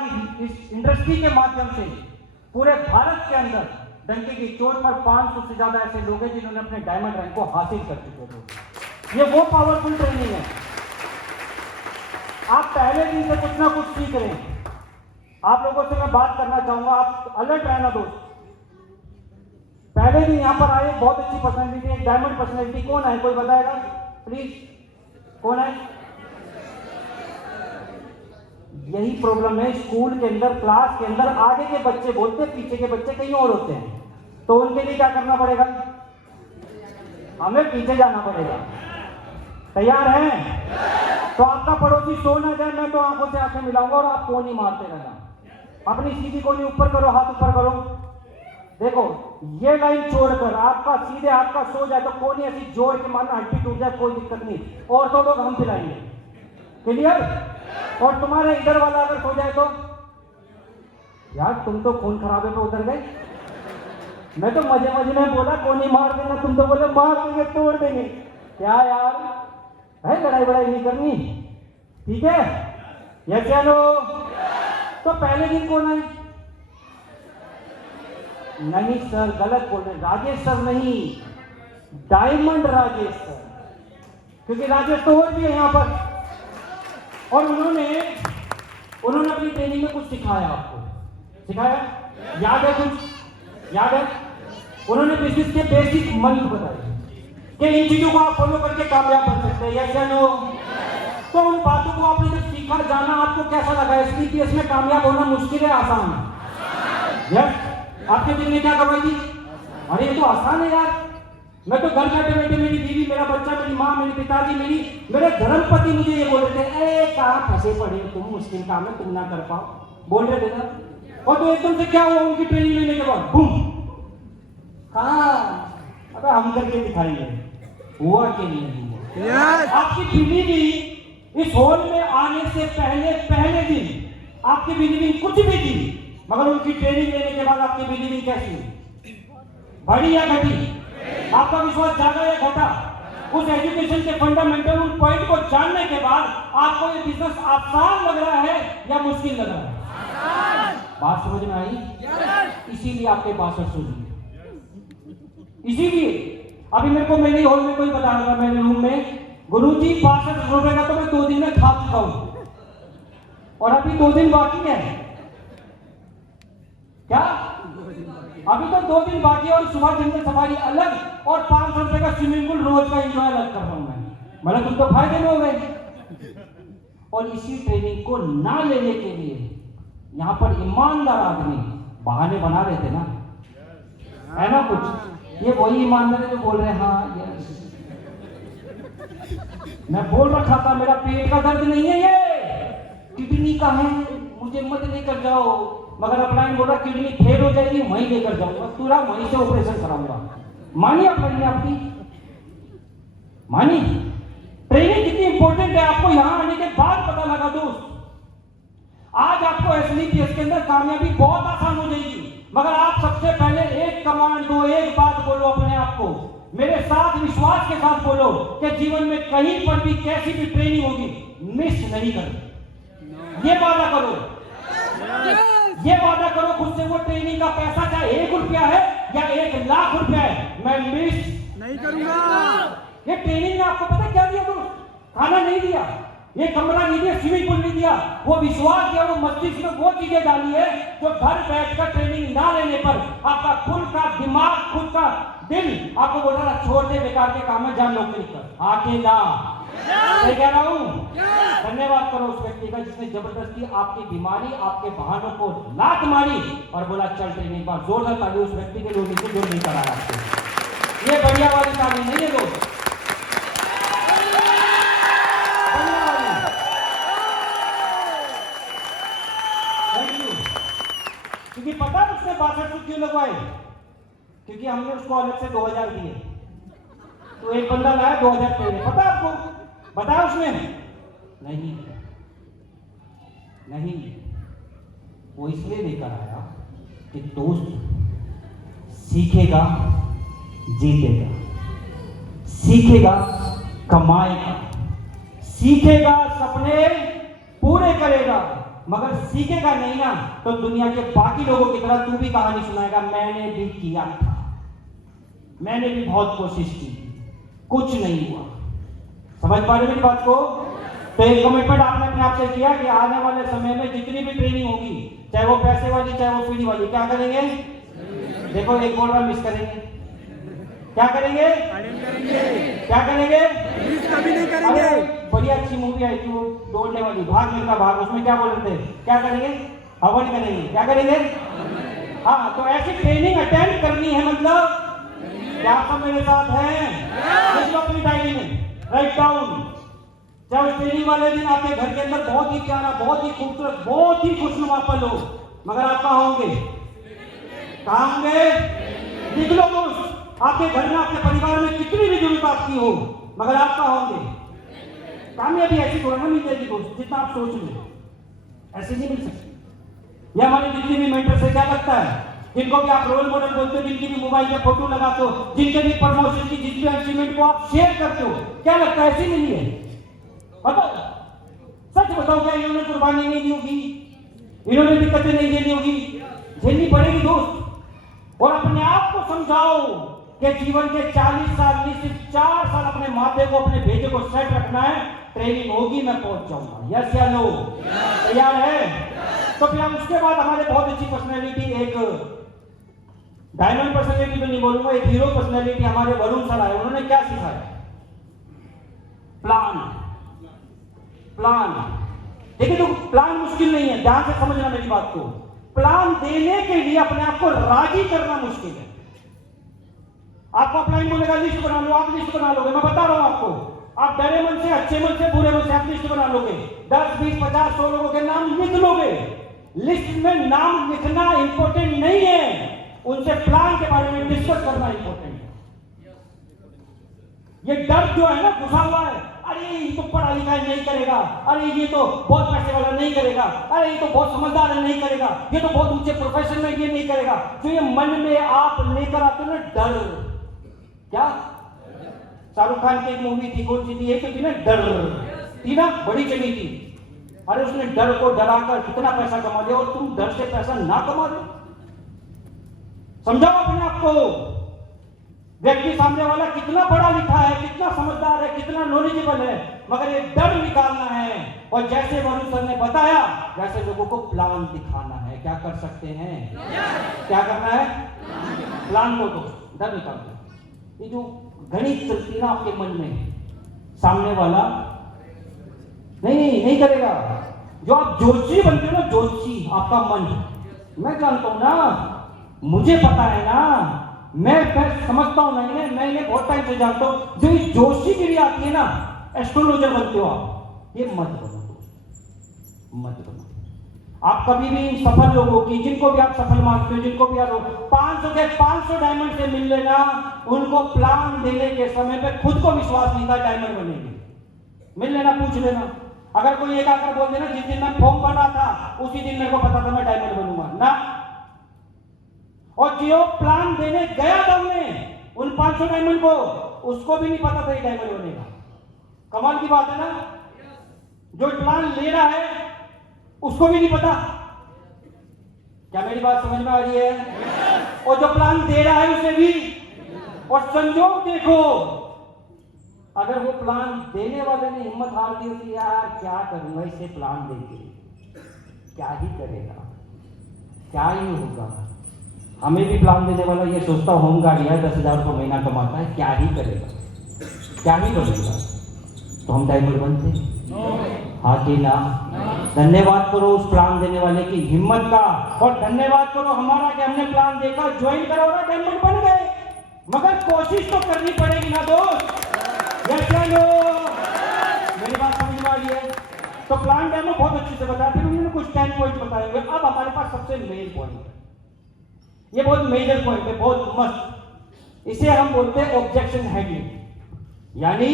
आज इस इंडस्ट्री के माध्यम से पूरे भारत के अंदर डंके की चोट पर 500 से ज्यादा ऐसे लोग हैं जिन्होंने अपने डायमंड रैंक को हासिल कर चुके हैं। ये वो पावरफुल ट्रेनिंग है। आप पहले दिन से कुछ ना कुछ सीख रहे हैं। आप लोगों से मैं बात करना चाहूंगा, आप अलर्ट रहना दोस्त। पहले दिन यहां पर आए, बहुत अच्छी पर्सनैलिटी, एक डायमंड पर्सनैलिटी। कौन है, कोई बताएगा प्लीज, कौन है? यही प्रॉब्लम है स्कूल के अंदर, क्लास के अंदर। आगे के बच्चे बोलते, पीछे के बच्चे कहीं और होते हैं। तो उनके लिए क्या करना पड़ेगा? हमें पीछे जाना पड़ेगा। तैयार हैं? तो आपका पड़ोसी सो ना जाए, मैं तो आंखों से आंखें मिलाऊंगा और आप कोनी मारते रहना। अपनी सीधी कोनी ऊपर करो, हाथ ऊपर करो। देखो, ये लाइन छोड़कर आपका सीधे हाथ का सो जाए तो कोनी ऐसी जोड़ के मारना, हड्डी टूट जाए कोई दिक्कत नहीं। और तो लोग हम पिलाएंगे। क्लियर? और तुम्हारे इधर वाला अगर सो जाए तो यार तुम तो खून खराबे पे उतर गए। मैं तो मजे मजे में बोला कोनी मार देना, तुम तो बोले मार देंगे, तोड़ देंगे। क्या यार है, लड़ाई बड़ाई नहीं करनी, ठीक है? ये चलो। तो पहले दिन कौन है? नहीं सर, गलत बोल रहे, राजेश सर नहीं, डायमंड राजेश सर। क्योंकि राजेश तो और भी है यहाँ पर, और उन्होंने अपनी ट्रेनिंग में कुछ सिखाया। आपको सिखाया, याद है? कुछ याद है? उन्होंने बिजनेस के बेसिक मंत्र बताए कि इन चीजों को आप फॉलो करके कामयाब बन सकते हैं। यस या नो? तो उन बातों को आपने जब सीखा, जाना, आपको कैसा लगा? एसपीपीएस में कामयाब होना मुश्किल है, आसान है? यस। आपके दिल में क्या करवाई थी? अरे ये तो आसान है यार। मैं तो घर बैठे बैठे, मेरी बीवी, मेरा बच्चा, मेरी माँ, मेरे पिताजी, मेरे धर्मपति मुझे ये बोल रहे थे, ए कहाँ फंसे पड़े तुम, मुश्किल काम है, तुम ना कर पाओ, बोल रहे थे ना। और तो एकदम से क्या हुआ उनकी ट्रेनिंग लेने के बाद? बूम! कहाँ? अबे हम करके दिखाएंगे। हुआ कि नहीं हुआ? आपकी बीवी इस हॉल में आने से पहले दिन आपकी बिलीविंग कुछ भी थी, मगर उनकी ट्रेनिंग लेने के बाद आपकी बिलीविंग कैसी हुई? बढ़ी या घटी? आपका विश्वास जागा या घटा? उस एजुकेशन के फंडामेंटल, उन पॉइंट को जानने के बाद आपको ये बिजनेस आसान लग रहा है या मुश्किल लग रहा है? बात समझ में आई? इसीलिए आपके 62 सूझी। इसीलिए अभी मेरे को मेरे हॉल में कोई बता रहा, मेरे रूम में, गुरुजी 62 रुपए का तो मैं 2 दिन में खा चुका हूं और अभी 2 दिन बाकी है। क्या? अभी तो 2 दिन बाकी है और सुबह जंगल सफारी अलग और 500 रुपए का स्विमिंग पूल रोज का एंजॉय अलग कर रहा हूं मैं। मतलब तुम तो फायदे में हो गए। और इसी ट्रेनिंग को ना लेने के लिए यहां पर ईमानदार आदमी बहाने बना रहे थे ना, है ना? कुछ ये वही ईमानदार है जो बोल रहे हैं हाँ ये मैं बोल रखा था, मेरा पेट का दर्द नहीं है, ये किडनी का है, मुझे मत लेकर जाओ। मगर अपना बोल रहा किडनी फेल हो जाएगी, वहीं लेकर जाऊंगा, पूरा वहीं से ऑपरेशन कराऊंगा। मानिए आप, मानिए आपकी मानी ट्रेनिंग कितनी इंपॉर्टेंट है, आपको यहां आने के बाद पता लगा दोस्त। आज आपको एसलीपीएस के अंदर कामयाबी बहुत आसान हो जाएगी, मगर आप सबसे पहले एक कमांड दो, एक बात बोलो अपने आप को, मेरे साथ विश्वास के साथ बोलो कि जीवन में कहीं पर भी कैसी भी ट्रेनिंग होगी मिस नहीं करो। ये वादा करो, ये वादा करो खुद से, वो ट्रेनिंग का पैसा चाहे 1 रुपया है या 1 लाख रुपया है, मैं मिस नहीं करूंगा। ये ट्रेनिंग ने आपको पता क्या दिया दोस्त? खाना नहीं दिया, ये कमरा नहीं दिया, स्विमिंग पूल नहीं दिया, वो विश्वास दिया, वो मस्तिष्क में वो चीजें डाली है जो घर बैठकर ट्रेनिंग ना लेने पर आपका खुद का दिमाग, खुद का दिल आपको बोल रहा छोड़ दे, बेकार के काम में जान नौकरी कर, आकेला। मैं कह रहा हूं, धन्यवाद करो उस व्यक्ति का जिसने जबरदस्ती आपकी बीमारी, आपके बहानों को लात मारी और बोला चल ट्रेनिंग पर। जोरदार ताली उस व्यक्ति के लोग जो नहीं कराया आपको। ये बढ़िया वाली ताली नहीं है दोस्त, क्योंकि पता उसने 62 क्यों लगवाए? क्योंकि हमने उसको अलग से 2000 दिए, तो एक बंदा लाया 2000 तेरे। पता आपको? बताया उसने? नहीं नहीं, वो इसलिए लेकर आया कि दोस्त सीखेगा, जीतेगा, सीखेगा, कमाएगा, सीखेगा, सपने पूरे करेगा, मगर सीखेगा नहीं ना तो दुनिया के बाकी लोगों की तरह तू भी कहानी सुनाएगा, मैंने भी किया था, मैंने भी बहुत कोशिश की, कुछ नहीं हुआ। समझ पा रहे मेरी बात को? तो एक कमिटमेंट आपने अपने आप से किया कि आने वाले समय में जितनी भी ट्रेनिंग होगी, चाहे वो पैसे वाली चाहे वो फ्री वाली, क्या करेंगे? देखो एक बोल रहा मिस करेंगे, क्या करेंगे? क्या करेंगे? कभी नहीं करेंगे। बड़ी अच्छी मूवी आई थी वो दौड़ने वाली, भाग मिल्खा भाग, उसमें क्या बोल रहे थे? क्या करेंगे? हवन करेंगे। क्या करेंगे? हाँ, तो ऐसी ट्रेनिंग अटेंड करनी है, मतलब क्या आप सब मेरे साथ हैं? लिख लो अपनी डायरी में, राइट डाउन। जब ट्रेनिंग वाले दिन आपके घर के अंदर बहुत ही प्यारा, बहुत ही खूबसूरत, बहुत ही खुशनुमा पल हो, मगर आप कहाँ होंगे? कहाँ होंगे? लिख लो दोस्त, आपके घर में आपके परिवार में कितनी भी जरूरत आपकी हो, मगर आप कहाँ होंगे? कामयाबी ऐसी थोड़ा ना मिल जाएगी दोस्त जितना आप सोच लो, ऐसे नहीं मिल सकती। ये हमारे जितने भी मेंटर से क्या लगता है, जिनको भी आप रोल मॉडल बोलते हो, जिनकी भी मोबाइल पे फोटो लगाते हो, जिनके भी प्रमोशन की जिस भी अचीवमेंट को आप शेयर करते हो, क्या लगता है ऐसी मिली है? बताओ, सच बताओ, क्या इन्होंने कुर्बानी नहीं दी होगी? इन्होंने दिक्कतें नहीं झेली होगी? झेलनी पड़ेगी दोस्त। और अपने आप को समझाओ कि जीवन के 40 साल में सिर्फ 4 साल अपने माथे को, अपने भेजे को सेट रखना है, ट्रेनिंग होगी, मैं पहुंच जाऊंगा। यस या नो? तैयार है? तो फिर उसके बाद हमारे बहुत अच्छी पर्सनैलिटी, एक डायमंड पर्सनैलिटी तो नहीं बोलूंगा, एक हीरो पर्सनैलिटी हमारे वरुण सर आए। उन्होंने क्या सिखाया? प्लान। प्लान। देखिए, तो प्लान मुश्किल नहीं है, ध्यान से समझना मेरी बात को। प्लान देने के लिए अपने आप को राजी करना मुश्किल है। आपको अपना बोलेगा लिस्ट बना लो, आप लिस्ट बना लोगे, मैं बता रहा हूं आपको। आप डरे मन से, अच्छे मन से, बुरे मन से आप लिस्ट बना लोगे, 10, 20, 50, 100 लोगों के नाम लिख लोगे। लिस्ट में नाम लिखना इंपॉर्टेंट नहीं है, उनसे प्लान के बारे में डिस्कस करना इंपॉर्टेंट है। ये डर जो है ना घुसा हुआ है, अरे ये तो पढ़ा लिखा नहीं करेगा, अरे ये तो बहुत पैसे वाला नहीं करेगा, अरे ये तो बहुत समझदार है नहीं करेगा, ये तो बहुत ऊंचे प्रोफेशन में ये नहीं करेगा। जो ये मन में आप लेकर आते हो ना डर, क्या शाहरुख खान की एक मूवी थी, कौन सी थी? एक थी ना डर, थी ना, बड़ी चली थी। अरे उसने डर को डराकर कितना पैसा कमा लिया, और तुम डर से पैसा ना कमा लो। समझाओ अपने आप को, व्यक्ति सामने वाला कितना पढ़ा लिखा है, कितना समझदार है, कितना नॉलेजेबल है, मगर ये डर निकालना है। और जैसे वरुण सर ने बताया, वैसे लोगों को प्लान दिखाना है। क्या कर सकते हैं? क्या करना है? प्लान को दो, डर निकालना। ये जो गणित चलती ना आपके मन में, सामने वाला नहीं करेगा। जो आप जोशी बनते हो ना, जोशी आपका मन, मैं जानता हूं ना, मुझे पता है ना, मैं समझता हूं ना, मैं बहुत टाइम से जानता हूं। जो ये जोशीगिरी आती है ना, एस्ट्रोलॉजर बनते हो आप, ये मत बनो दोस्त, मत बनो। आप कभी भी सफल लोगों की, जिनको भी आप सफल मानते हो, जिनको भी आप 500 के 500 डायमंड से मिल लेना, उनको प्लान देने के समय पे खुद को विश्वास नहीं था डायमंड बनेंगे। मिल लेना, पूछ लेना। अगर कोई एक आकर बोल देना जिस दिन मैं फॉर्म भरा था उसी दिन मेरे को पता था मैं डायमंड बनूंगा ना। और जो प्लान देने गया था उन्हें उन 500 डायमंड को, उसको भी नहीं पता था ये डायमंड बनेगा। कमाल की बात है ना। जो प्लान ले रहा है उसको भी नहीं पता। क्या मेरी बात समझ में आ रही है? और जो प्लान दे रहा है उसे भी। और संजोग देखो, अगर वो प्लान देने वाले ने हिम्मत हार दी होती, यार क्या करूंगा इसे प्लान देके, क्या ही करेगा, क्या ही होगा। हमें भी प्लान देने वाला ये सोचता होम गाड़ी है, 10,000 रुपये महीना कमाता है, क्या ही करेगा, क्या ही करेगा। तो हम डायमंड बनते? हाँ कि ना? धन्यवाद करो उस प्लान देने वाले की हिम्मत का, और धन्यवाद करो हमारा कि हमने प्लान देखा, ज्वाइन करा और डायमंड बन गए। मगर कोशिश तो करनी पड़ेगी ना दोस्त। चलो मेरी बात समझ में आ रही है? तो प्लान डेमो बहुत अच्छे से बताया, फिर उन्होंने कुछ 10 पॉइंट बताए हुए। अब हमारे पास सबसे मेन पॉइंट है, ये बहुत मेजर पॉइंट है, बहुत मस्त। इसे हम बोलते हैं ऑब्जेक्शन हैंडलिंग। यानी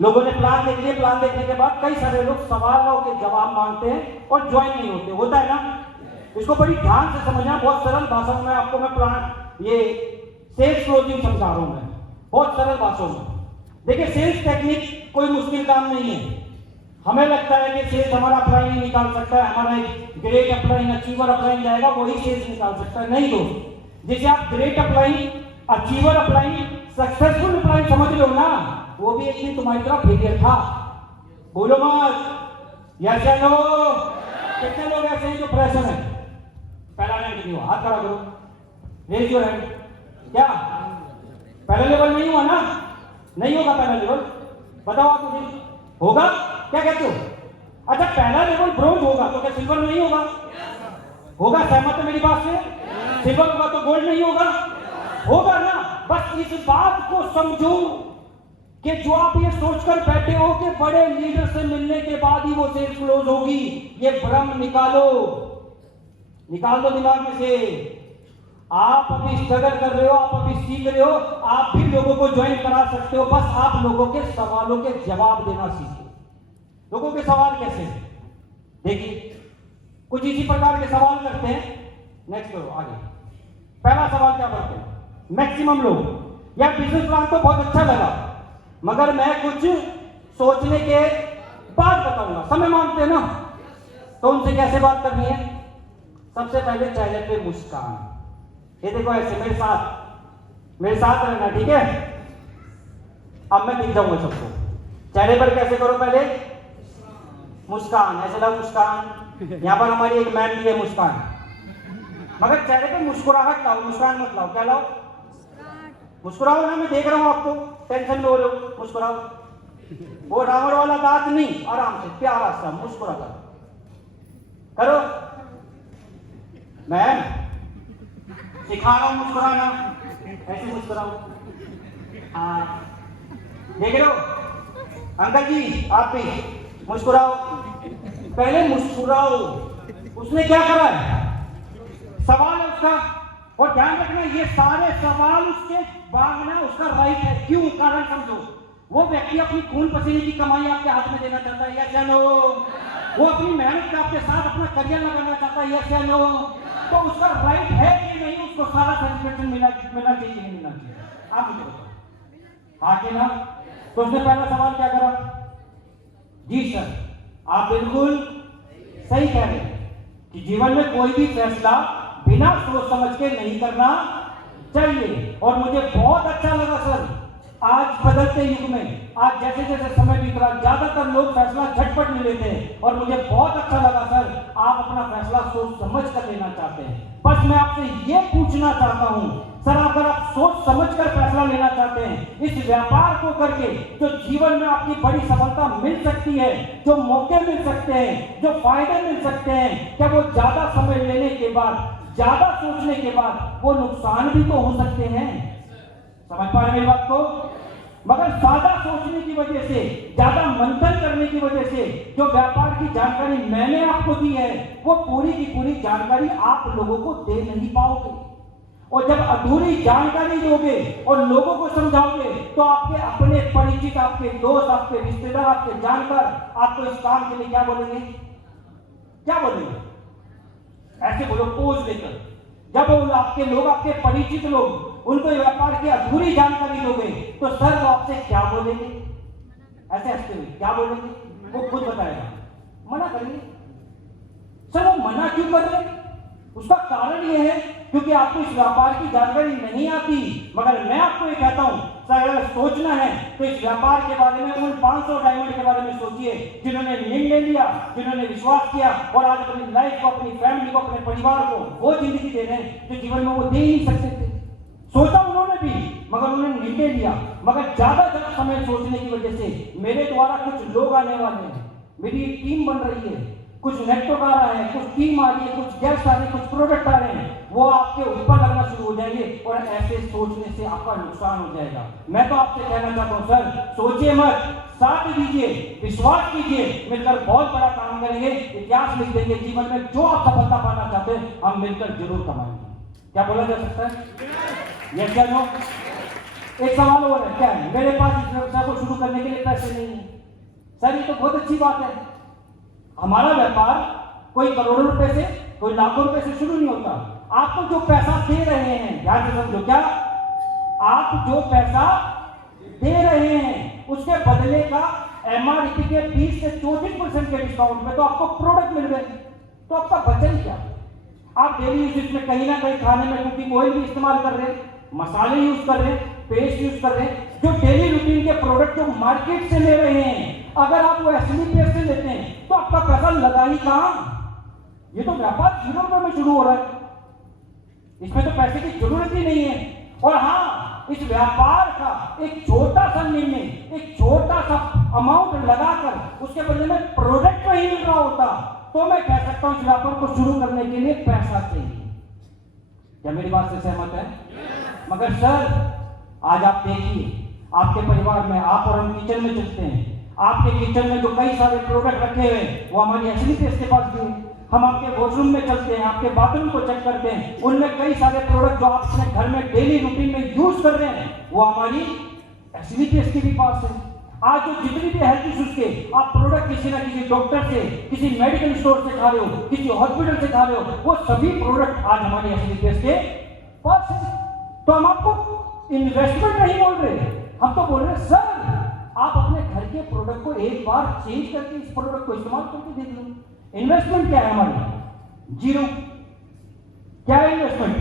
लोगों ने प्लान देख लिया, प्लान देखने के बाद कई सारे लोग सवालों के जवाब मांगते हैं और ज्वाइन नहीं होते। होता है ना? इसको बड़ी ध्यान से समझना, बहुत सरल भाषा में आपको मैं प्लान ये सेल्स क्लोजिंग समझा रहा हूं मैं, बहुत सरल भाषा में। देखिए, सेल्स टेक्निक कोई मुश्किल काम नहीं है। हमें लगता है कि सेल्स हमारा अप्लाई नहीं निकाल सकता है, हमारा एक ग्रेट अप्लाइन अचीवर अप्लाइन जाएगा वही सेल्स निकाल सकता है। नहीं दोस्त, जैसे आप ग्रेट अप्लाइन अचीवर अप्लाइन सक्सेसफुल अप्लाइन समझ लो ना, वो भी एक दिन तुम्हारी तरह फेलियर था। बोलो मत यस या नो। कितने लोग ऐसे हैं जो प्रेशर है? पहला रैंक नहीं हुआ, हाथ खड़ा करो, रेज योर हैंड। क्या पहला लेवल नहीं हुआ ना? नहीं होगा पहला लेवल, बताओ आप मुझे, होगा? क्या कहते हो? अच्छा पहला लेवल ब्रोंज होगा तो क्या सिल्वर नहीं होगा? होगा, सहमत है मेरी बात से? सिल्वर होगा तो गोल्ड नहीं होगा? होगा ना। बस इस बात को समझो कि जो आप ये सोचकर बैठे हो कि बड़े लीडर से मिलने के बाद ही वो सेल्स क्लोज होगी, ये भ्रम निकालो, निकाल दो दिमाग में से। आप अभी स्ट्रगल कर रहे हो, आप अभी सीख रहे हो, आप भी लोगों को ज्वाइन करा सकते हो, बस आप लोगों के सवालों के जवाब देना सीखो। लोगों के सवाल कैसे? देखिए कुछ इसी प्रकार के सवाल करते हैं। नेक्स्ट करो आगे। पहला सवाल क्या करते हैं मैक्सिमम लोग? यार बिजनेस प्लान तो बहुत अच्छा लगा, मगर मैं कुछ सोचने के बाद बताऊंगा। समय मांगते हैं ना, तो उनसे कैसे बात करनी है? सबसे पहले चेहरे पे मुस्कान। ये देखो ऐसे मेरे साथ रहना, ठीक है? अब मैं दिख जाऊंगा सबको। चेहरे पर कैसे करो? पहले मुस्कान, ऐसे लाओ मुस्कान। यहां पर हमारी एक मैम भी है मुस्कान, मगर चेहरे पे मुस्कुराहट लाओ, मुस्कान मत लाओ। क्या लाओ? मुस्कुराओ ना, मैं देख रहा हूं आपको, टेंशन में हो रहे हो, मुस्कुराओ। वो रावण वाला दांत नहीं, आराम से प्यारा सा मुस्कुरा करो। मैम सिखा रहा हूं मुस्कुराना, ऐसे मुस्कुराओ। हाँ देख रहे हो? अंकल जी आप भी मुस्कुराओ, पहले मुस्कुराओ। उसने क्या करा है? सवाल है उसका, और ध्यान रखना ये सारे सवाल उसके मांगना उसका राइट है। क्यों? कारण समझो। वो व्यक्ति अपनी खून पसीने की कमाई आपके हाथ में देना चाहता है, यस या नो? वो अपनी मेहनत का आपके साथ अपना करियर लगाना चाहता है, यस या नो? तो उसका राइट है कि नहीं? उसको सारा सेटिस्फेक्शन मिलना चाहिए कि नहीं मिलना चाहिए? आप मुझे बताओ, हाँ कि ना? तो उसने पहला सवाल क्या करा? जी सर आप बिल्कुल सही कह रहे हैं कि जीवन में कोई भी फैसला बिना सोच समझ के नहीं करना चाहिए। और मुझे बहुत अच्छा लगा सर, आज बदलते युग में, आज जैसे जैसे समय बीत रहा, ज्यादातर लोग फैसला झटपट ले लेते हैं, और मुझे बहुत अच्छा लगा सर आप अपना फैसला सोच समझ कर लेना चाहते हैं। बस मैं आपसे ये पूछना चाहता हूं सर, अगर आप सोच समझ कर फैसला लेना चाहते हैं, इस व्यापार को करके जो जीवन में आपकी बड़ी सफलता मिल सकती है, जो मौके मिल सकते हैं, जो फायदे मिल सकते हैं, क्या वो ज्यादा समय लेने के बाद, ज्यादा सोचने के बाद वो नुकसान भी तो हो सकते हैं? समझ पा रहे मेरी बात को? मगर ज्यादा सोचने की वजह से, ज्यादा मंथन करने की वजह से जो व्यापार की जानकारी मैंने आपको दी है, वो पूरी की पूरी जानकारी आप लोगों को दे नहीं पाओगे। और जब अधूरी जानकारी दोगे और लोगों को समझाओगे, तो आपके अपने परिचित, आपके दोस्त, आपके रिश्तेदार, आपके जानकार आपको इस काम के लिए क्या बोलेंगे? क्या बोलेंगे? ऐसे बोलो पोज लेकर। जब वो आपके लोग, आपके परिचित लोग, उनको व्यापार की अधूरी जानकारी दोगे, तो सर वो आपसे क्या बोलेंगे? ऐसे हंसते हुए क्या बोलेंगे? वो खुद बताएगा, मना करेंगे। सर वो मना क्यों कर रहे? उसका कारण ये है क्योंकि आपको इस व्यापार की जानकारी नहीं आती। मगर मैं आपको ये कहता हूं सर, अगर सोचना है तो इस व्यापार के बारे में, उन 500 डायमंड के बारे में सोचिए जिन्होंने निर्णय लिया, जिन्होंने विश्वास किया, और आज अपनी लाइफ को, अपनी फैमिली को, अपने परिवार को वो जिंदगी दे रहे हैं जो जीवन में वो दे ही नहीं सकते थे। सोचा उन्होंने भी, मगर उन्होंने निर्णय लिया। मगर ज्यादा समय सोचने की वजह से मेरे द्वारा कुछ लोग आने वाले हैं, मेरी एक टीम बन रही है, कुछ नेटवर्क आ रहा है, कुछ टीम आ रही है, कुछ गेस्ट आ रहे हैं, कुछ प्रोडक्ट आ रहे हैं, वो आपके ऊपर लगना शुरू हो जाएंगे, और ऐसे सोचने से आपका नुकसान हो जाएगा। मैं तो आपसे कहना चाहता हूं सर, सोचिए मत, साथ दीजिए, विश्वास कीजिए, मिलकर बहुत बड़ा काम करेंगे, इतिहास लिख देंगे। जीवन में जो आप सफलता पाना चाहते हैं, हम मिलकर जरूर कमाएंगे। क्या बोला जा सकता है? यस या नो? एक सवाल और है, क्या है? मेरे पास इस व्यवसाय को शुरू करने के लिए पैसे नहीं है। सर ये तो बहुत अच्छी बात है, हमारा व्यापार कोई करोड़ों रुपए से, कोई लाखों रुपए से शुरू नहीं होता। आपको जो पैसा दे रहे हैं, ध्यान से समझो, क्या आप जो पैसा दे रहे हैं उसके बदले का एमआरपी के 20 से 34% के डिस्काउंट में तो आपको प्रोडक्ट मिल गए, तो आपका बचत क्या? आप डेली यूज में कहीं ना कहीं खाने में कुकिंग ऑयल भी इस्तेमाल कर रहे हैं, मसाले यूज कर रहे हैं, पेस्ट यूज कर रहे हैं, जो डेली रूटीन के प्रोडक्ट जो मार्केट से ले रहे हैं, अगर आप वो एसएमई से लेते हैं तो आपका पैसा लगा ही कहां? ये तो व्यापार 0 रुपए में शुरू हो रहा है, इसमें तो पैसे की जरूरत ही नहीं है। और हाँ, इस व्यापार का एक छोटा सा निर्णय, एक छोटा सा अमाउंट लगाकर उसके बदले में प्रोडक्ट नहीं मिल रहा होता, तो मैं कह सकता हूं इस व्यापार को शुरू करने के लिए पैसा चाहिए। क्या मेरी बात से सहमत है? मगर सर, आज आप देखिए, आपके परिवार में आप और हम किचन में चलते हैं, आपके किचन में जो कई सारे प्रोडक्ट रखे हुए हैं वो हमारी एसएमई के पास भी है। हम आपके वॉशरूम में चलते हैं, आपके बाथरूम को चेक करते हैं, उनमें कई सारे प्रोडक्ट जो आप अपने घर में डेली रूटीन में यूज कर रहे हैं वो हमारी एसएमई के भी पास है। आज जो जितनी भी हेल्थ इश्यूज के आप प्रोडक्ट किसी ना किसी डॉक्टर से, किसी मेडिकल स्टोर से खा रहे हो, किसी हॉस्पिटल से खा रहे हो, वो सभी प्रोडक्ट आज हमारी एसएमई के पास है। तो हम आपको इन्वेस्टमेंट नहीं बोल रहे, हम तो बोल रहे हैं सर, आप अपने घर के प्रोडक्ट को एक बार चेंज करके इस प्रोडक्ट को इस्तेमाल करके देख लो। इन्वेस्टमेंट क्या है हमारी? 0। क्या है इन्वेस्टमेंट?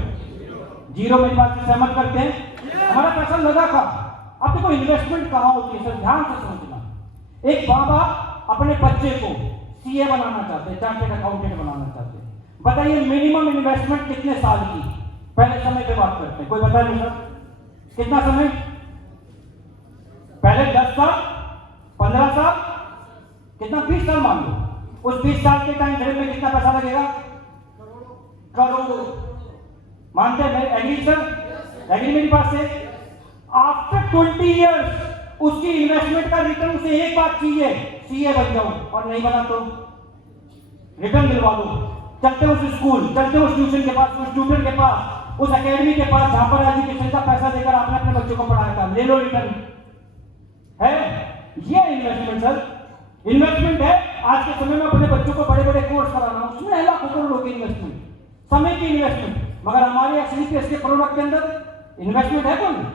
0। मेरी बात से सहमत करते हैं? हमारा पैसा लगा कहां? अब देखो इन्वेस्टमेंट कहां होती है सर, ध्यान से समझना। एक माँ बाप अपने बच्चे को सीए बनाना चाहते हैं, चार्टेड अकाउंटेंट बनाना चाहते हैं, बताइए मिनिमम इन्वेस्टमेंट कितने साल की? पहले समय पे बात करते हैं, कोई बता नहीं सर कितना समय? पहले 10 साल, 15 साल, कितना? 20 साल मान लो। उस 20 साल के टाइम फ्रेम में कितना पैसा लगेगा? करोड़ों। मानते हैं? Agree sir? एग्री मेरी बात से? आफ्टर 20 इयर्स उसकी इन्वेस्टमेंट का रिटर्न उसे एक बात चाहिए, सीए बन जाऊं, और नहीं बना तो रिटर्न दिलवा दो। चलते उस स्कूल, चलते उस ट्यूशन के पास, उस ट्यूटर के पास, उस एकेडमी के पास जहां पर एजुकेशन का पैसा देकर आपने अपने बच्चों को पढ़ाया था, ले लो रिटर्न। है ये इन्वेस्टमेंट सर? इन्वेस्टमेंट है आज के समय में अपने बच्चों को बड़े बड़े कोर्स कराना, उसमें लाखों करोड़ों की इन्वेस्टमेंट, समय की इन्वेस्टमेंट। मगर हमारे एसएमई के प्रोडक्ट के अंदर इन्वेस्टमेंट है कोई?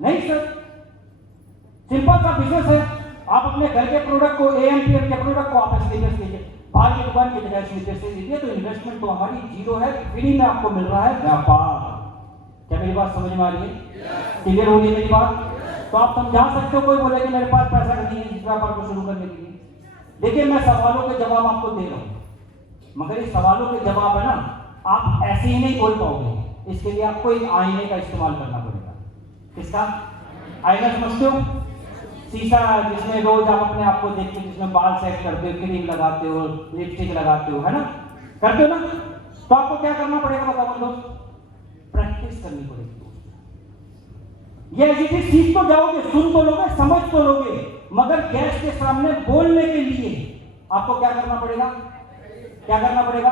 नहीं सर। सिंपल सा बिजनेस है, आप अपने घर के प्रोडक्ट को, एएमपीएम के प्रोडक्ट को आप एसएमई लीजिए, बाहर की दुकान की जगह एसएमई से लीजिए, तो इन्वेस्टमेंट तो हमारी 0 है, फ्री में आपको मिल रहा है व्यापार। क्या मेरी बात समझ में आ रही है? क्लियर हो गई मेरी बात? तो आप समझा सकते हो, कोई बोले कि मेरे पास पैसा नहीं है इस व्यापार को शुरू करने के लिए। देखिए, मैं सवालों के जवाब आपको दे रहा हूं, मगर इस सवालों के जवाब है ना, आप ऐसे ही नहीं बोल पाओगे। इसके लिए आपको एक आईने का इस्तेमाल करना पड़ेगा। किसका आईना? समझते हो? शीशा जिसमें रोज आप अपने आप को देखते हो, जिसमें बाल सेट करते हो, क्रीम लगाते हो, लिपस्टिक लगाते हो, है ना? करते हो ना? तो आपको क्या करना पड़ेगा बताओ दोस्त? प्रैक्टिस करनी पड़ेगी। ये सीख तो जाओगे, सुन तो लोगे, समझ तो लोगे, मगर गैस के सामने बोलने के लिए आपको क्या करना पड़ेगा? क्या करना पड़ेगा?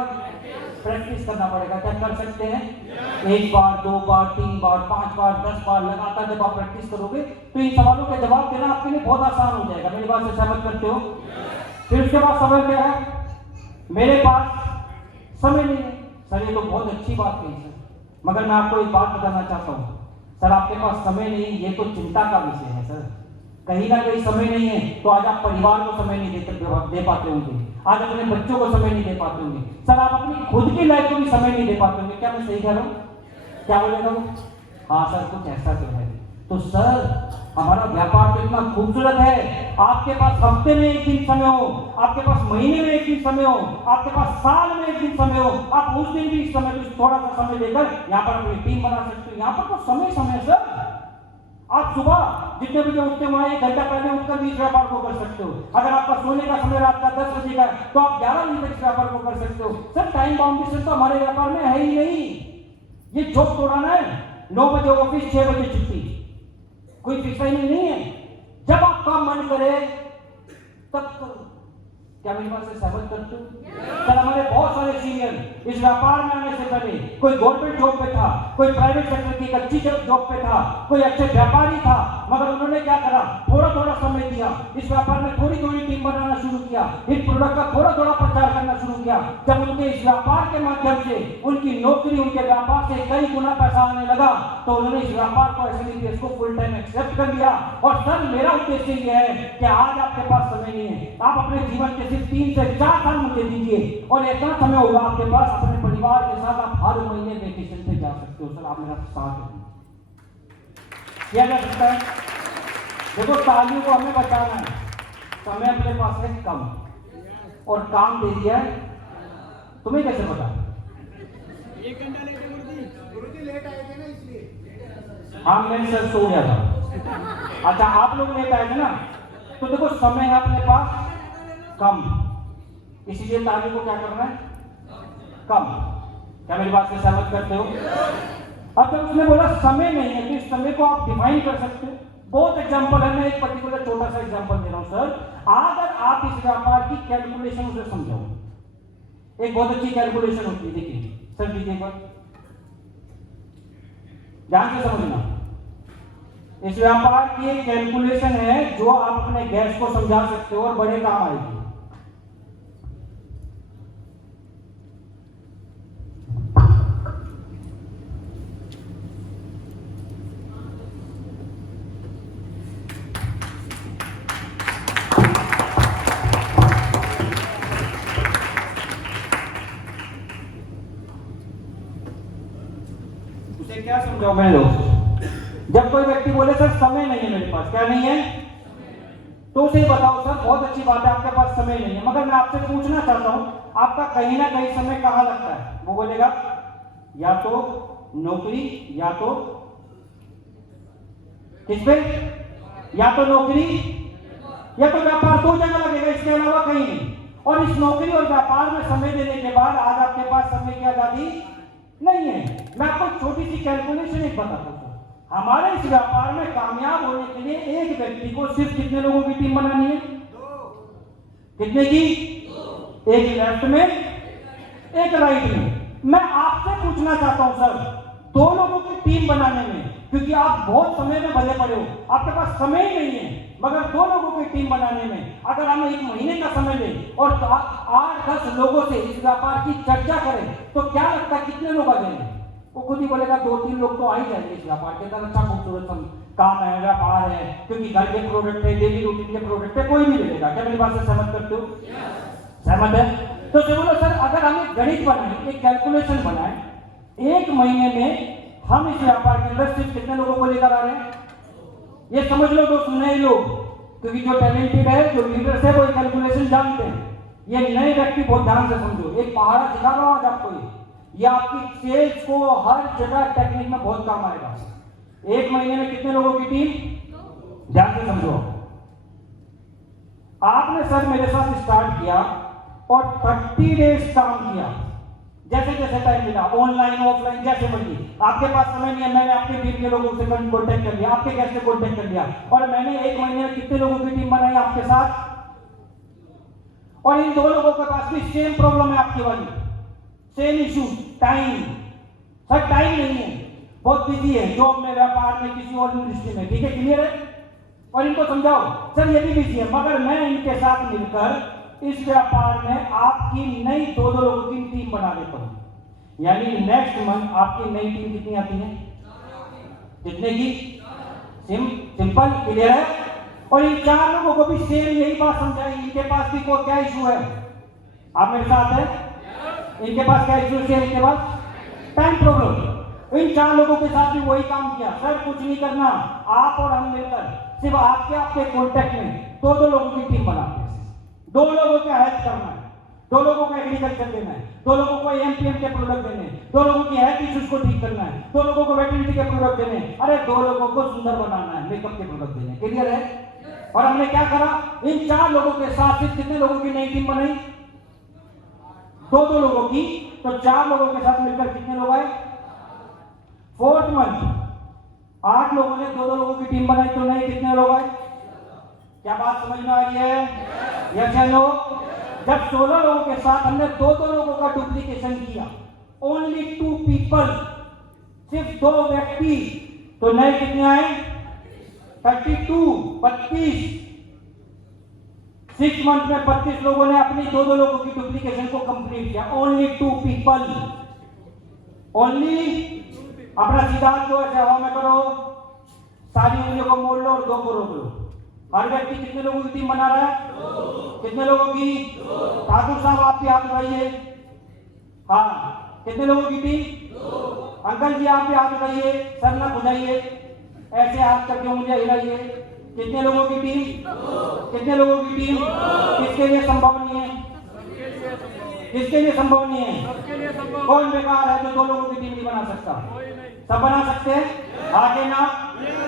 प्रैक्टिस करना पड़ेगा। क्या कर सकते हैं? 1 बार, 2 बार, 3 बार, 5 बार, 10 बार लगातार जब आप प्रैक्टिस करोगे तो इन सवालों के जवाब देना आपके लिए बहुत आसान हो जाएगा। मेरी बात से सहमत करते हो? फिर उसके बाद सवाल क्या है? मेरे पास समय नहीं है। सर ये तो बहुत अच्छी बात कही सर, मगर मैं आपको एक बात बताना चाहता हूँ सर, आपके पास समय नहीं, ये तो चिंता का विषय है सर। कहीं ना कहीं समय नहीं है तो आज आप परिवार को समय नहीं दे पाते होंगे, आज अपने बच्चों को समय नहीं दे पाते होंगे सर, आप अपनी खुद की लाइफ को भी समय नहीं दे पाते होंगे। क्या मैं सही कह रहा हूँ? क्या बोलेगा वो? हाँ सर, कुछ ऐसा तो है। तो सर, हमारा व्यापार तो इतना खूबसूरत है, आपके पास हफ्ते में 1 दिन समय हो, आपके पास महीने में 1 दिन समय हो, आपके पास साल में 1 दिन समय हो, आप उस दिन भी इस समय को थोड़ा सा समय देकर यहाँ पर अपनी टीम बना सकते हो। यहाँ पर तो समय सर, आप सुबह जितने बजे उठते हो वहां 1 घंटा पहले उठकर भी इस व्यापार को कर सकते हो। अगर आपका सोने का समय रात का 10 बजे का है तो आप 11 बजे तक इस व्यापार को कर सकते हो। सर, टाइम बाउंडेशन तो हमारे व्यापार में है ही नहीं। ये जॉब तोड़ाना है, 9 बजे ऑफिस, 6 बजे छुट्टी, कोई फिक्स टाइमिंग नहीं है। जब आपका मन करे तब करो। क्या मेरी बात से सहमत करते हो? सर हमारे बहुत सारे सीनियर इस व्यापार में आने से पहले कोई गवर्नमेंट जॉब पे था, कोई प्राइवेट सेक्टर की एक अच्छी जॉब पे था, कोई अच्छे व्यापारी था, मगर उन्होंने क्या करा, थोड़ा थोड़ा समय दिया, इस व्यापार में थोड़ी थोड़ी टीम बनाना शुरू किया, इस प्रोडक्ट का थोड़ा थोड़ा प्रचार करना शुरू किया। जब उनके इस व्यापार के माध्यम से उनकी नौकरी, उनके व्यापार से कई गुना पैसा आने लगा, तो उन्होंने इस व्यापार को, एसएलपीएस को फुल टाइम एक्सेप्ट कर लिया। और सर मेरा उद्देश्य यह है कि आज आपके पास समय नहीं है, आप अपने जीवन के सिर्फ 3 से 4 साल मुझे दीजिए और इतना समय होगा आपके पास, अपने परिवार के साथ आप हर महीने वेकेशन पे जा सकते हो। सर आप मेरा साथ दें, किया जा सकता है। देखो तालियों को हमें बचाना है, समय अपने पास है कम और काम दे दिया है, तुम्हें कैसे पता? 1 घंटा लेट है गुरुजी लेट आए थे ना इसलिए। हाँ मैं सर सो गया था। अच्छा आप लोग लेट आए थे ना, तो देखो समय है अपने पास कम, इसीलिए ताली को क्या करना है, कम। क्या मेरी बात से सहमत करते हो? अब जब उसने बोला समय नहीं है, तो इस समय को आप डिफाइन कर सकते हो। बहुत एग्जांपल है, मैं एक पर्टिकुलर छोटा सा एग्जांपल दे रहा हूं सर। अगर आप इस व्यापार की कैलकुलेशन उसे समझाओ, एक बहुत अच्छी कैलकुलेशन होती है, देखिए सर दीजिए एक बार ध्यान से समझना। इस व्यापार की एक कैलकुलेशन है जो आप अपने गैस को समझा सकते हो और बड़े काम आएगी। उसे क्या समझाओ मेरे दोस्त? जब कोई व्यक्ति बोले सर समय नहीं है मेरे पास, क्या नहीं है, तो उसे बताओ सर बहुत अच्छी बात है आपके पास समय नहीं है, मगर मैं आपसे पूछना चाहता हूं आपका कहीं ना कहीं समय कहां लगता है? वो बोलेगा या तो नौकरी, या तो किस पे, या तो नौकरी या तो व्यापार, 2 जगह लगेगा, इसके अलावा कहीं नहीं। और इस नौकरी और व्यापार में समय देने के बाद आज आपके पास समय की आजादी नहीं है। मैं आपको छोटी सी कैलकुलेशन एक बताता हूं। हमारे इस व्यापार में कामयाब होने के लिए एक व्यक्ति को सिर्फ कितने लोगों की टीम बनानी है? 2। कितने की? 1 लेफ्ट में, 1 राइट में। मैं आपसे पूछना चाहता हूं सर, 2 लोगों की टीम बनाने में, क्योंकि आप बहुत समय में भले पड़े हो, आपके पास समय ही नहीं है, मगर 2 लोगों की टीम बनाने में अगर हम 1 महीने का समय लें और 8-10 लोगों से इस व्यापार की चर्चा करें, तो क्या लगता है कितने लोग आ जाएंगे? वो खुद ही बोलेगा 2-3 लोग तो आ ही जाएंगे इस व्यापार के अंदर। अच्छा खूबसूरत काम है, व्यापार है, क्योंकि घर के प्रोडक्ट है, डेली रूटीन के प्रोडक्ट है, कोई भी ले लेगा। क्या मेरी बात से सहमत करते हो? सहमत है? तो बोलो सर अगर हम एक गणित बनाए, एक कैलकुलेशन बनाए, 1 महीने में हम इस व्यापार के अंदर सिर्फ कितने लोगों को लेकर आ रहे हैं? ये समझ लो दोस्त, नए लोग, क्योंकि जो टैलेंटेड है, जो लीडर्स है, वो कैलकुलेशन जानते हैं। ये नए व्यक्ति बहुत ध्यान से समझो, एक पहाड़ा सिखा रहा हूं आज आपको, ये आपकी सेल्स को हर जगह टेक्निक में बहुत काम आएगा। 1 महीने में कितने लोगों की टीम? ध्यान से समझो। आपने सर मेरे साथ स्टार्ट किया और 30 डेज काम किया, जैसे जैसे टाइम मिला, ऑनलाइन ऑफलाइन जैसे मर्जी, आपके पास समय नहीं है, मैंने अपनी टीम के लोगों से कॉन्टेक्ट कर लिया, आपके गेस्ट से कॉन्टेक्ट कर लिया, और मैंने 1 महीने में कितने लोगों की टीम बनाई आपके साथ? और इन 2 लोगों के पास भी सेम प्रॉब्लम है आपकी वाली, same issue, time. Sir time नहीं है, बहुत बिजी है, जॉब में, व्यापार में, किसी और इंडस्ट्री में, ठीक है, क्लियर है? और इनको समझाओ सर ये भी बिजी है, मगर मैं इनके साथ मिलकर इस व्यापार में आपकी नई 2-2 लोगों की टीम बना देता हूं। यानी नेक्स्ट मंथ आपकी नई टीम कितनी आती है? कितने की? सिंपल, क्लियर है? और इन 4 लोगों को भी सेम यही बात समझाई, इनके पास भी कोई क्या इशू है? आप मेरे साथ हैं? इनके पास क्या इशू है? इनके पास टाइम प्रॉब्लम। इन 4 लोगों के साथ भी वही काम किया, सर कुछ नहीं करना, आप और हम मिलकर सिर्फ आपके कॉन्टेक्ट में 2-2 लोगों की टीम बनाते हैं। 2 लोगों का हेल्प करना है, 2 लोगों को एग्रीकल्चर देना है, 2 लोगों को एमपीएम के प्रोडक्ट देने हैं, 2 लोगों की हेल्थ इश्यूज को ठीक करना है, 2 लोगों को वेटरनिटी के प्रोडक्ट देने हैं, अरे 2 लोगों को सुंदर बनाना है, मेकअप के प्रोडक्ट देने, क्लियर है? और हमने क्या करा, इन 4 लोगों के साथ सिर्फ कितने लोगों की नई टीम बनाई? 2-2 लोगों की। तो 4 लोगों के साथ मिलकर कितने लोग आए? 4th मंथ 8 लोगों ने 2-2 लोगों की टीम बनाई, तो नए कितने लोग आए? क्या बात समझ में आ रही है? यस या नो? जब 16 लोगों के साथ हमने 2-2 लोगों का डुप्लीकेशन किया, ओनली 2 पीपल, सिर्फ 2 व्यक्ति, तो नए कितने आए? 32 6 मंथ में 32 लोगों ने अपनी 2-2 लोगों की डुप्लीकेशन को कंप्लीट किया। Only 2 people, only. अपना सीधा जो है हवा में करो, सारी उंगलियों को मोड़ लो और 2 को रोक लो। हर व्यक्ति कितने लोगों की टीम बना रहा है? 2। कितने लोगों की? ठाकुर साहब आप भी हाथ उठाइए। हाँ, कितने लोगों की टीम? 2। अंकल जी आप भी हाथ उठाइए, सर ना खुजाइए, ऐसे हाथ करके मुझे हिलाइए। कितने लोगों की टीम? 2। कितने लोगों की टीम? किसके लिए संभव नहीं है? किसके लिए संभव नहीं है? कौन बेकार है जो 2 लोगों की टीम नहीं बना सकता? सब बना सकते हैं, आगे ना।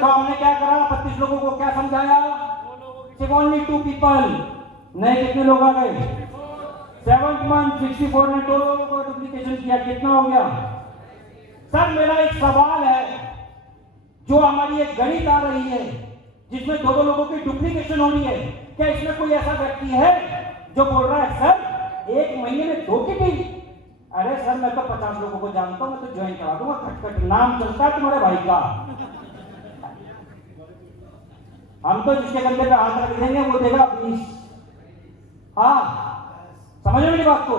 तो हमने क्या करा? 25 लोगों को क्या समझाया? सिर्फ ओनली 2 पीपल। नए कितने लोग आ गए? 7th मंथ 64 ने 2 लोगों को डुप्लीकेशन किया। कितना हो गया? सर मेरा एक सवाल है, जो हमारी एक गणित आ रही है जिसमें 2-2 लोगों की डुप्लीकेशन हो रही है, क्या इसमें कोई ऐसा व्यक्ति है जो बोल रहा है सर 1 महीने में 2 की टीम? अरे सर मैं तो 50 लोगों को जानता हूं, मैं तो ज्वाइन करा दूंगा, खटखट नाम चलता है तुम्हारे भाई का। हम तो जिसके कंधे पे हाथ रख देंगे वो देगा 20। हाँ, समझ मेरी बात को?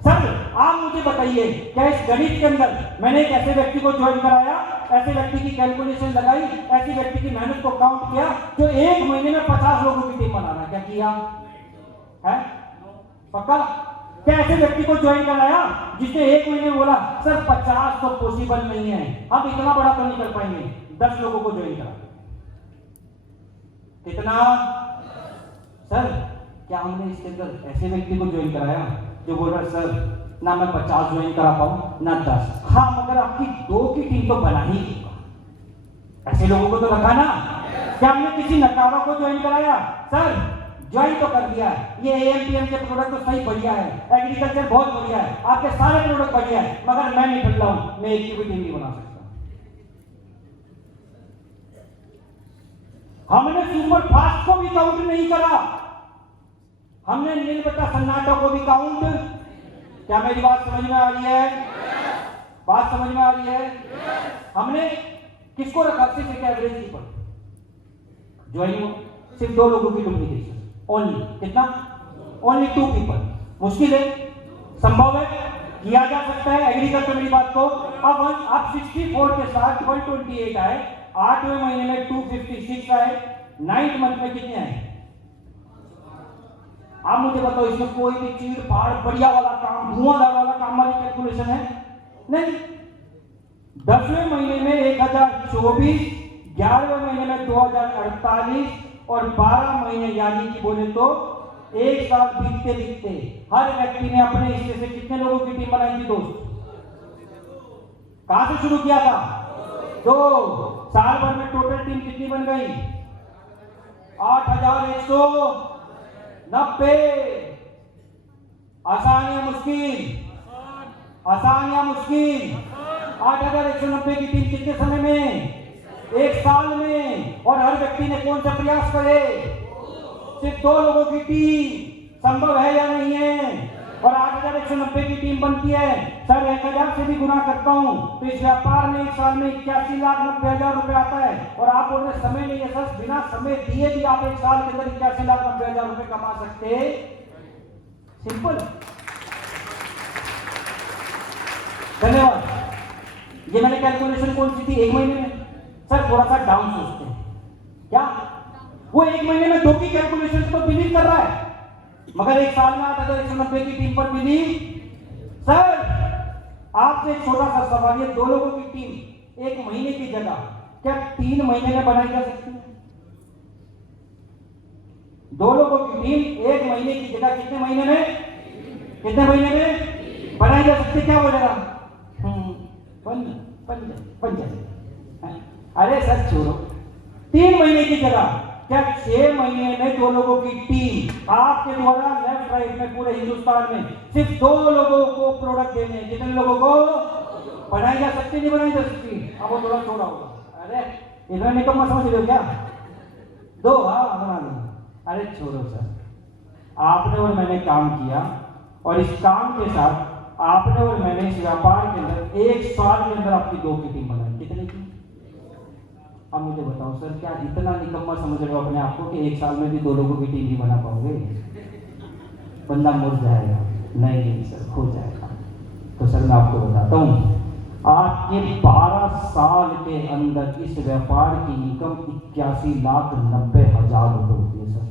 सर आप मुझे बताइए, क्या इस गणित के अंदर मैंने एक ऐसे व्यक्ति को ज्वाइन कराया, ऐसे व्यक्ति की कैलकुलेशन लगाई, ऐसे व्यक्ति की मेहनत को काउंट किया, जो 1 महीने में 50 लोगों की टीम बनाना, क्या किया है? पक्का? क्या ऐसे व्यक्ति को ज्वाइन कराया जिसने 1 महीने में बोला सर 50 तो पॉसिबल नहीं है, हम इतना बड़ा तो नहीं कर पाएंगे, 10 लोगों को ज्वाइन करा? कितना? सर क्या हमने इसके अंदर ऐसे व्यक्ति को ज्वाइन कराया जो बोल रहा है सर ना मैं 50 ज्वाइन करा पाऊं ना 10? हाँ, मगर आपकी 2 की टीम तो बना ही दूंगा। ऐसे लोगों को तो रखा ना। क्या हमने किसी नकारा को ज्वाइन कराया? सर ज्वाइन तो कर दिया है, ये एएमपीएम के प्रोडक्ट तो सही बढ़िया है, एग्रीकल्चर बहुत बढ़िया है, आपके सारे प्रोडक्ट बढ़िया है, मगर मैं नहीं ठल्ला हूं, मैं एक की भी टीम नहीं बना सकता। हमने सुपर फास्ट को भी काउंट नहीं करा, हमने नीलबट्टा सन्नाटा को भी काउंट। क्या मेरी बात समझ में आ रही है? बात समझ में आ रही है? हमने किसको रखा? सिर्फ एक एवरेज कीपर ज्वाइन, सिर्फ 2 लोगों की डुप्लीकेशन, ओनली कितना? Only 2 people. मुश्किल है? संभव है? किया जा सकता है। एग्रीकल्चर मेरी बात को अब 64 के साथ 128 आए, 8वें महीने में 256 आए, 9th मंथ में कितने आए? आप मुझे बताओ, इसमें कोई भी चीड़ फाड़ बढ़िया वाला काम, धुआंधार वाला काम वाली कैलकुलेशन है? नहीं। 10वें महीने में 1024, 11वें महीने में 2048 और 12 महीने यानी कि बोले तो 1 साल बीतते बीतते हर व्यक्ति ने अपने हिस्से से कितने लोगों की टीम बनाई थी दोस्त? कहां से शुरू किया था? 2। साल भर में टोटल टीम कितनी बन गई? 8190। आसान या मुश्किल? आसान या मुश्किल? 8190 की टीम कितने समय में? 1 साल में। और हर व्यक्ति ने कौन सा प्रयास करे? सिर्फ 2 लोगों की टीम। संभव है या नहीं है? और 8190 की टीम बनती है। सर 1000 से भी गुना करता हूं तो इस व्यापार में 1 साल में 81,90,000 रुपए आता है। और आप बोल रहे समय नहीं है सर, बिना समय दिए भी आप 1 साल के अंदर 81,90,000 रुपए कमा सकते। सिंपल। धन्यवाद। ये मैंने कैलकुलेशन कौन सी थी? 1 महीने में। सर थोड़ा सा डाउन सोचते हैं क्या? वो 1 महीने में 2 की कैलकुलेशन तो बिलीव कर रहा है, मगर 1 साल में 8190 की टीम पर बिलीव। सर आपसे एक छोटा सा सवाल, ये 2 लोगों की टीम 1 महीने की जगह क्या 3 महीने में बनाई जा सकती है? 2 लोगों की टीम 1 महीने की जगह कितने महीने में? कितने महीने में बनाई जा सकती है? क्या बोलेगा? अरे सर छोड़ो, 3 महीने की जगह क्या 6 महीने में 2 लोगों की टीम आपके द्वारा लेफ्ट राइट में पूरे हिंदुस्तान में सिर्फ 2 लोगों को प्रोडक्ट देने, कितने लोगों को बनाई जा सकती? नहीं बनाई जा सकती? अब वो थोड़ा छोड़ा होगा। अरे इधर निकम्मा समझ रहे हो क्या? 2 हाँ बना देंगे। अरे छोड़ो सर, आपने और मैंने काम किया और इस काम के साथ आपने और मैंने इस व्यापार के अंदर 1 साल के अंदर आपकी 2 की टीम बनाई। कितने की? अब मुझे बताओ सर, क्या इतना निकम्मा समझ रहे हो अपने आप को कि 1 साल में भी 2 लोगों की टीम ही बना पाओगे? बंदा मुड़ जाएगा। नहीं सर, हो जाएगा। तो सर मैं आपको बताता हूँ, आपके 12 साल के अंदर इस व्यापार की इनकम 81,90,000 रुपये होती है सर।